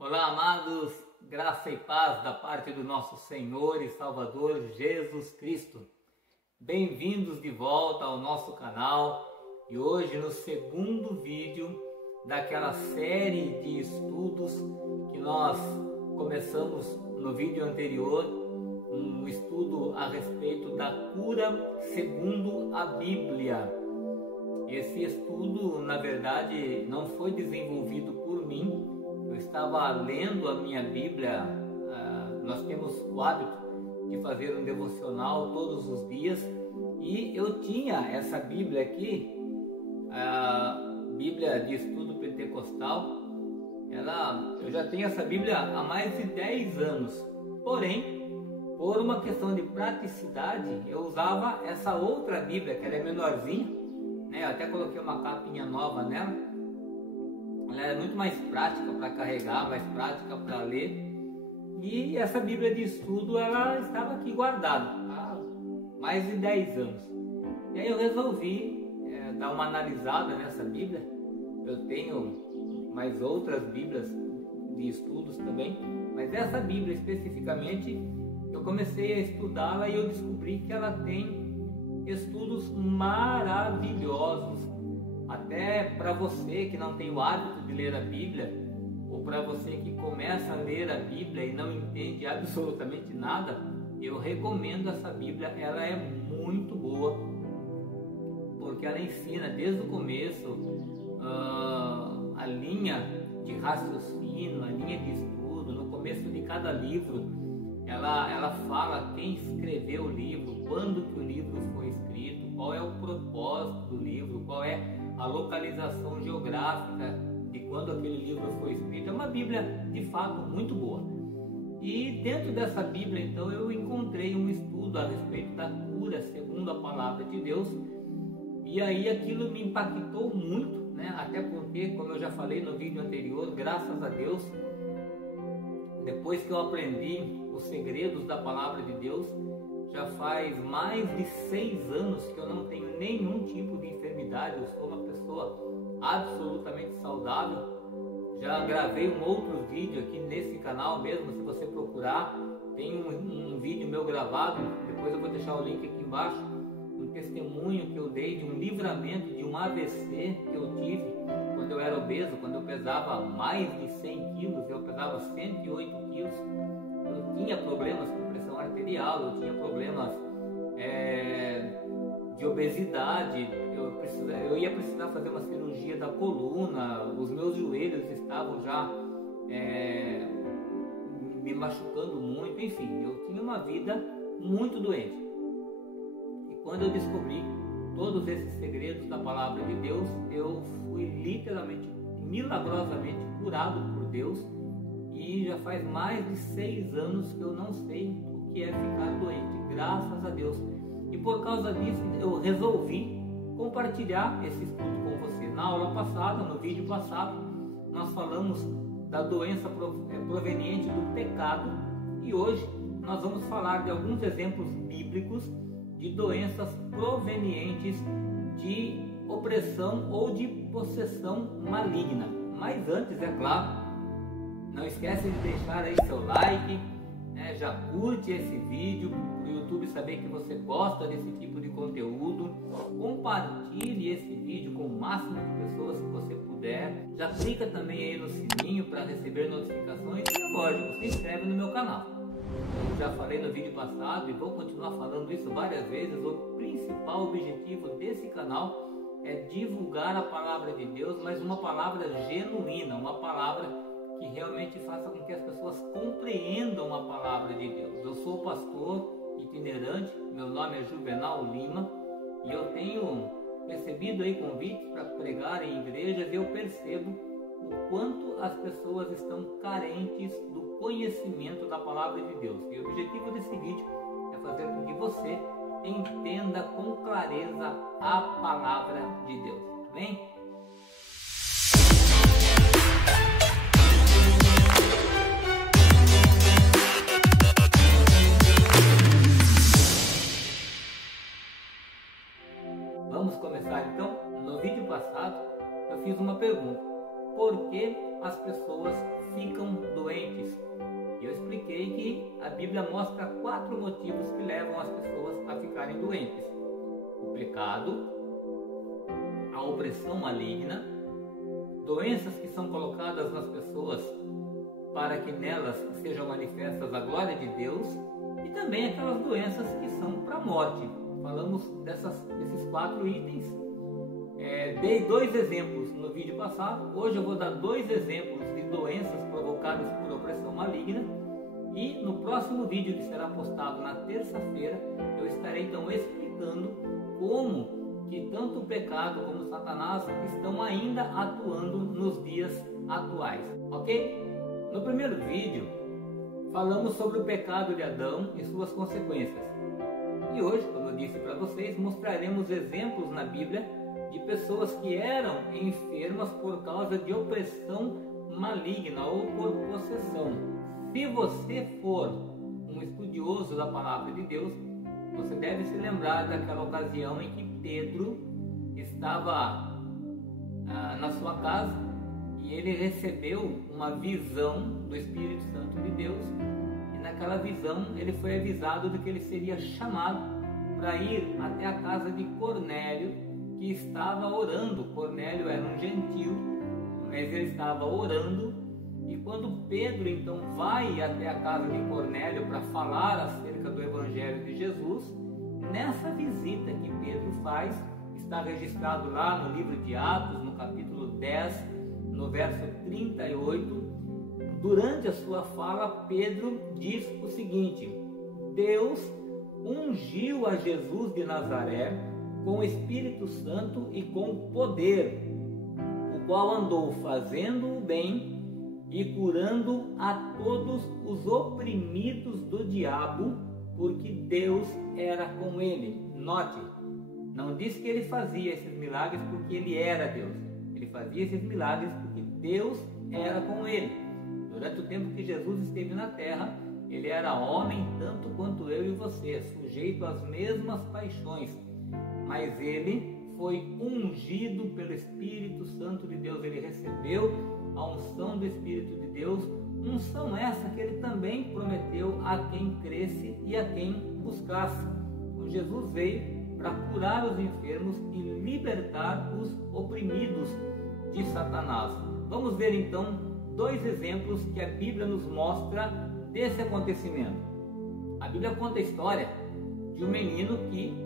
Olá, amados, graça e paz da parte do nosso Senhor e Salvador Jesus Cristo. Bem-vindos de volta ao nosso canal e hoje no segundo vídeo daquela série de estudos que nós começamos no vídeo anterior, um estudo a respeito da cura segundo a Bíblia. Esse estudo, na verdade, não foi desenvolvido por mim. Eu estava lendo a minha Bíblia, nós temos o hábito de fazer um devocional todos os dias e eu tinha essa Bíblia aqui, a Bíblia de Estudo Pentecostal. Eu já tenho essa Bíblia há mais de 10 anos, porém, por uma questão de praticidade, eu usava essa outra Bíblia, que ela é menorzinha, né? Eu até coloquei uma capinha nova nela. Ela é muito mais prática para carregar, mais prática para ler. E essa Bíblia de estudo, ela estava aqui guardada há mais de 10 anos. E aí eu resolvi dar uma analisada nessa Bíblia. Eu tenho mais outras Bíblias de estudos também, mas essa Bíblia especificamente, eu comecei a estudá-la e eu descobri que ela tem estudos maravilhosos. Até para você que não tem o hábito de ler a Bíblia, ou para você que começa a ler a Bíblia e não entende absolutamente nada, eu recomendo essa Bíblia. Ela é muito boa, porque ela ensina desde o começo a linha de raciocínio, a linha de estudo. No começo de cada livro, ela fala quem escreveu o livro, quando que o livro foi escrito, qual é o propósito do livro, qual é a localização geográfica de quando aquele livro foi escrito. É uma Bíblia de fato muito boa. E dentro dessa Bíblia, então, eu encontrei um estudo a respeito da cura segundo a palavra de Deus. E aí aquilo me impactou muito, né? Até porque, como eu já falei no vídeo anterior, graças a Deus, depois que eu aprendi os segredos da palavra de Deus, já faz mais de 6 anos que eu não tenho nenhum tipo de enfermidade. Eu sou uma pessoa absolutamente saudável. Já gravei um outro vídeo aqui nesse canal mesmo, se você procurar, tem um vídeo meu gravado, depois eu vou deixar o link aqui embaixo, um testemunho que eu dei de um livramento de um AVC que eu tive quando eu era obeso, quando eu pesava mais de 100 quilos, eu pesava 108 quilos. Eu tinha problemas com pressão arterial, eu tinha problemas de obesidade, eu ia precisar fazer uma cirurgia da coluna, os meus joelhos estavam já me machucando muito, enfim, eu tinha uma vida muito doente. E quando eu descobri todos esses segredos da palavra de Deus, eu fui literalmente, milagrosamente curado por Deus. E já faz mais de 6 anos que eu não sei o que é ficar doente, graças a Deus. E por causa disso, eu resolvi compartilhar esse estudo com você. Na aula passada, no vídeo passado, nós falamos da doença proveniente do pecado. E hoje nós vamos falar de alguns exemplos bíblicos de doenças provenientes de opressão ou de possessão maligna. Mas antes, é claro, não esquece de deixar aí seu like, né? Já curte esse vídeo para o YouTube saber que você gosta desse tipo de conteúdo. Compartilhe esse vídeo com o máximo de pessoas que você puder. Já clica também aí no sininho para receber notificações e, lógico, se inscreve no meu canal. Eu já falei no vídeo passado e vou continuar falando isso várias vezes. O principal objetivo desse canal é divulgar a palavra de Deus, mas uma palavra genuína, uma palavra que realmente faça com que as pessoas compreendam a palavra de Deus. Eu sou pastor itinerante, meu nome é Juvenal Lima e eu tenho recebido aí convites para pregar em igrejas e eu percebo o quanto as pessoas estão carentes do conhecimento da palavra de Deus. E o objetivo desse vídeo é fazer com que você entenda com clareza a palavra de Deus. Tudo bem? Vamos começar então. No vídeo passado eu fiz uma pergunta: por que as pessoas ficam Bíblia mostra 4 motivos que levam as pessoas a ficarem doentes: o pecado, a opressão maligna, doenças que são colocadas nas pessoas para que nelas sejam manifestas a glória de Deus, e também aquelas doenças que são para a morte. Falamos desses 4 itens. Dei 2 exemplos no vídeo passado. Hoje eu vou dar 2 exemplos de doenças provocadas por opressão maligna, e no próximo vídeo, que será postado na terça-feira, eu estarei então explicando como que tanto o pecado como Satanás estão ainda atuando nos dias atuais, ok? No primeiro vídeo, falamos sobre o pecado de Adão e suas consequências. E hoje, como eu disse para vocês, mostraremos exemplos na Bíblia de pessoas que eram enfermas por causa de opressão maligna ou por possessão. Se você for um estudioso da palavra de Deus, você deve se lembrar daquela ocasião em que Pedro estava na sua casa e ele recebeu uma visão do Espírito Santo de Deus, e naquela visão ele foi avisado de que ele seria chamado para ir até a casa de Cornélio, que estava orando. Cornélio era um gentil, mas ele estava orando, e quando Pedro então vai até a casa de Cornélio para falar acerca do Evangelho de Jesus, nessa visita que Pedro faz, está registrado lá no livro de Atos, no capítulo 10, no verso 38, durante a sua fala, Pedro diz o seguinte: Deus ungiu a Jesus de Nazaré com o Espírito Santo e com poder, o qual andou fazendo o bem e curando a todos os oprimidos do diabo, porque Deus era com ele. Note, não diz que ele fazia esses milagres porque ele era Deus. Ele fazia esses milagres porque Deus era com ele. Durante o tempo que Jesus esteve na terra, ele era homem tanto quanto eu e você, sujeito às mesmas paixões, mas ele foi ungido pelo Espírito Santo de Deus. Ele recebeu a unção do Espírito de Deus, unção essa que ele também prometeu a quem cresce e a quem buscasse. Então, Jesus veio para curar os enfermos e libertar os oprimidos de Satanás. Vamos ver então 2 exemplos que a Bíblia nos mostra desse acontecimento. A Bíblia conta a história de um menino que,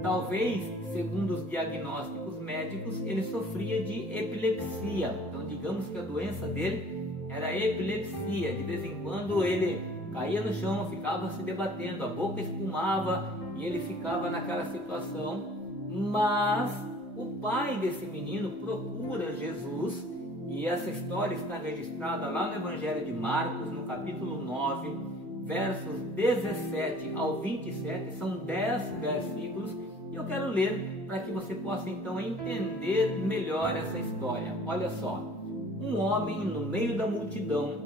talvez, segundo os diagnósticos médicos, ele sofria de epilepsia. Então, digamos que a doença dele era epilepsia. De vez em quando ele caía no chão, ficava se debatendo, a boca espumava e ele ficava naquela situação. Mas o pai desse menino procura Jesus, e essa história está registrada lá no Evangelho de Marcos, no capítulo 9, versos 17 ao 27, são 10 versículos, e eu quero ler para que você possa então entender melhor essa história. Olha só: um homem no meio da multidão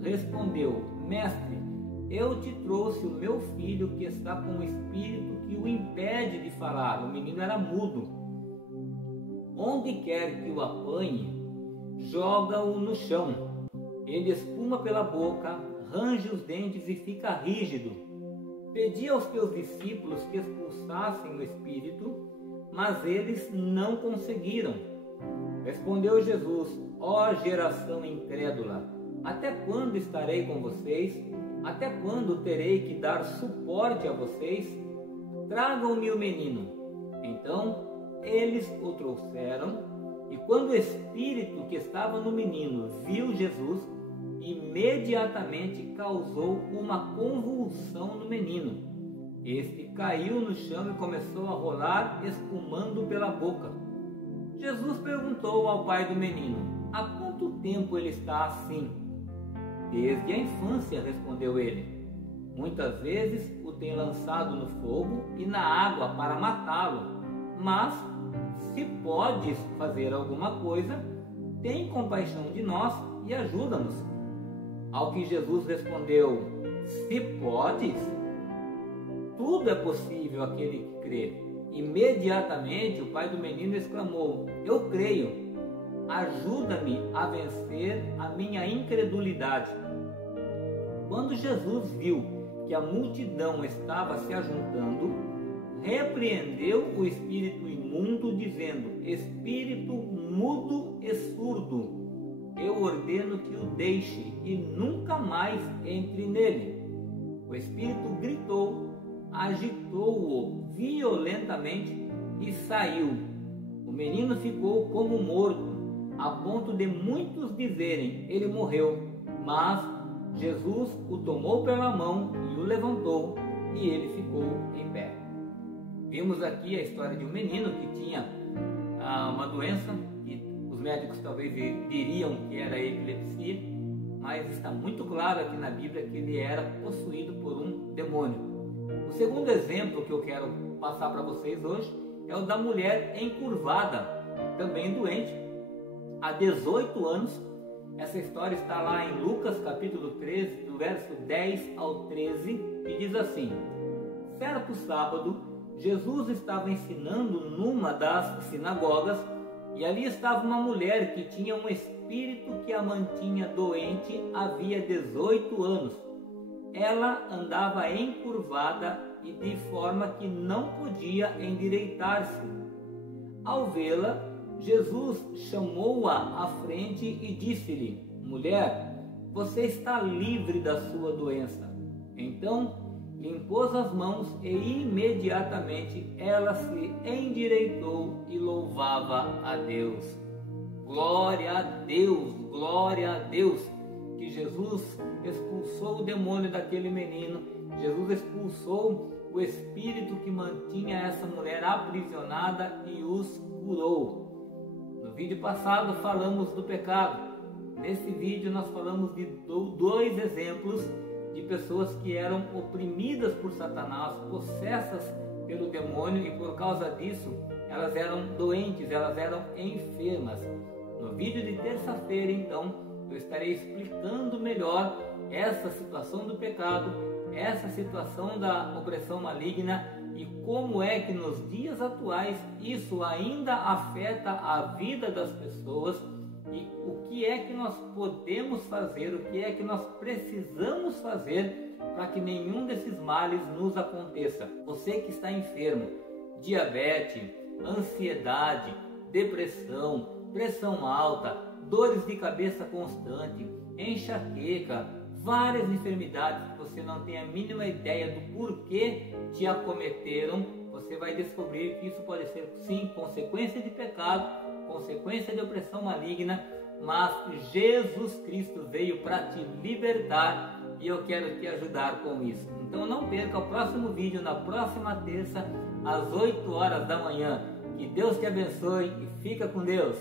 respondeu: Mestre, eu te trouxe o meu filho que está com um espírito que o impede de falar. O menino era mudo. Onde quer que o apanhe, joga-o no chão. Ele espuma pela boca, range os dentes e fica rígido. Pedi aos teus discípulos que expulsassem o espírito, mas eles não conseguiram. Respondeu Jesus: ó geração incrédula, até quando estarei com vocês? Até quando terei que dar suporte a vocês? Tragam-me o menino. Então eles o trouxeram, e quando o espírito que estava no menino viu Jesus, imediatamente causou uma convulsão no menino. Este caiu no chão e começou a rolar, espumando pela boca. Jesus perguntou ao pai do menino: há quanto tempo ele está assim? Desde a infância, respondeu ele. Muitas vezes o tem lançado no fogo e na água para matá-lo. Mas, se podes fazer alguma coisa, tem compaixão de nós e ajuda-nos. Ao que Jesus respondeu: se podes, tudo é possível àquele que crê. Imediatamente o pai do menino exclamou: eu creio, ajuda-me a vencer a minha incredulidade. Quando Jesus viu que a multidão estava se ajuntando, repreendeu o espírito imundo, dizendo: espírito mudo e surdo, eu ordeno que o deixe e nunca mais entre nele. O espírito gritou, agitou-o violentamente e saiu. O menino ficou como morto, a ponto de muitos dizerem: ele morreu. Mas Jesus o tomou pela mão e o levantou, e ele ficou em pé. Vimos aqui a história de um menino que tinha uma doença, que os médicos talvez diriam que era epilepsia, mas está muito claro aqui na Bíblia que ele era possuído por um demônio. O segundo exemplo que eu quero passar para vocês hoje é o da mulher encurvada, também doente, há 18 anos. Essa história está lá em Lucas capítulo 13, do verso 10 ao 13, e diz assim: certo sábado, Jesus estava ensinando numa das sinagogas, e ali estava uma mulher que tinha um espírito que a mantinha doente havia 18 anos. Ela andava encurvada e de forma que não podia endireitar-se. Ao vê-la, Jesus chamou-a à frente e disse-lhe: mulher, você está livre da sua doença. Então lhe impôs as mãos e imediatamente ela se endireitou e louvava a Deus. Glória a Deus, glória a Deus, que Jesus expulsou o demônio daquele menino. Jesus expulsou o espírito que mantinha essa mulher aprisionada e os curou. No vídeo passado falamos do pecado. Nesse vídeo nós falamos de dois exemplos de pessoas que eram oprimidas por Satanás, possessas pelo demônio, e por causa disso elas eram doentes, elas eram enfermas. No vídeo de terça-feira, então, eu estarei explicando melhor essa situação do pecado, essa situação da opressão maligna e como é que nos dias atuais isso ainda afeta a vida das pessoas, e o que é que nós podemos fazer, o que é que nós precisamos fazer para que nenhum desses males nos aconteça. Você que está enfermo, diabetes, ansiedade, depressão, pressão alta, dores de cabeça constante, enxaqueca, várias enfermidades que você não tem a mínima ideia do porquê te acometeram, você vai descobrir que isso pode ser sim consequência de pecado, consequência de opressão maligna, mas Jesus Cristo veio para te libertar e eu quero te ajudar com isso. Então não perca o próximo vídeo na próxima terça às 8 horas da manhã. Que Deus te abençoe e fica com Deus.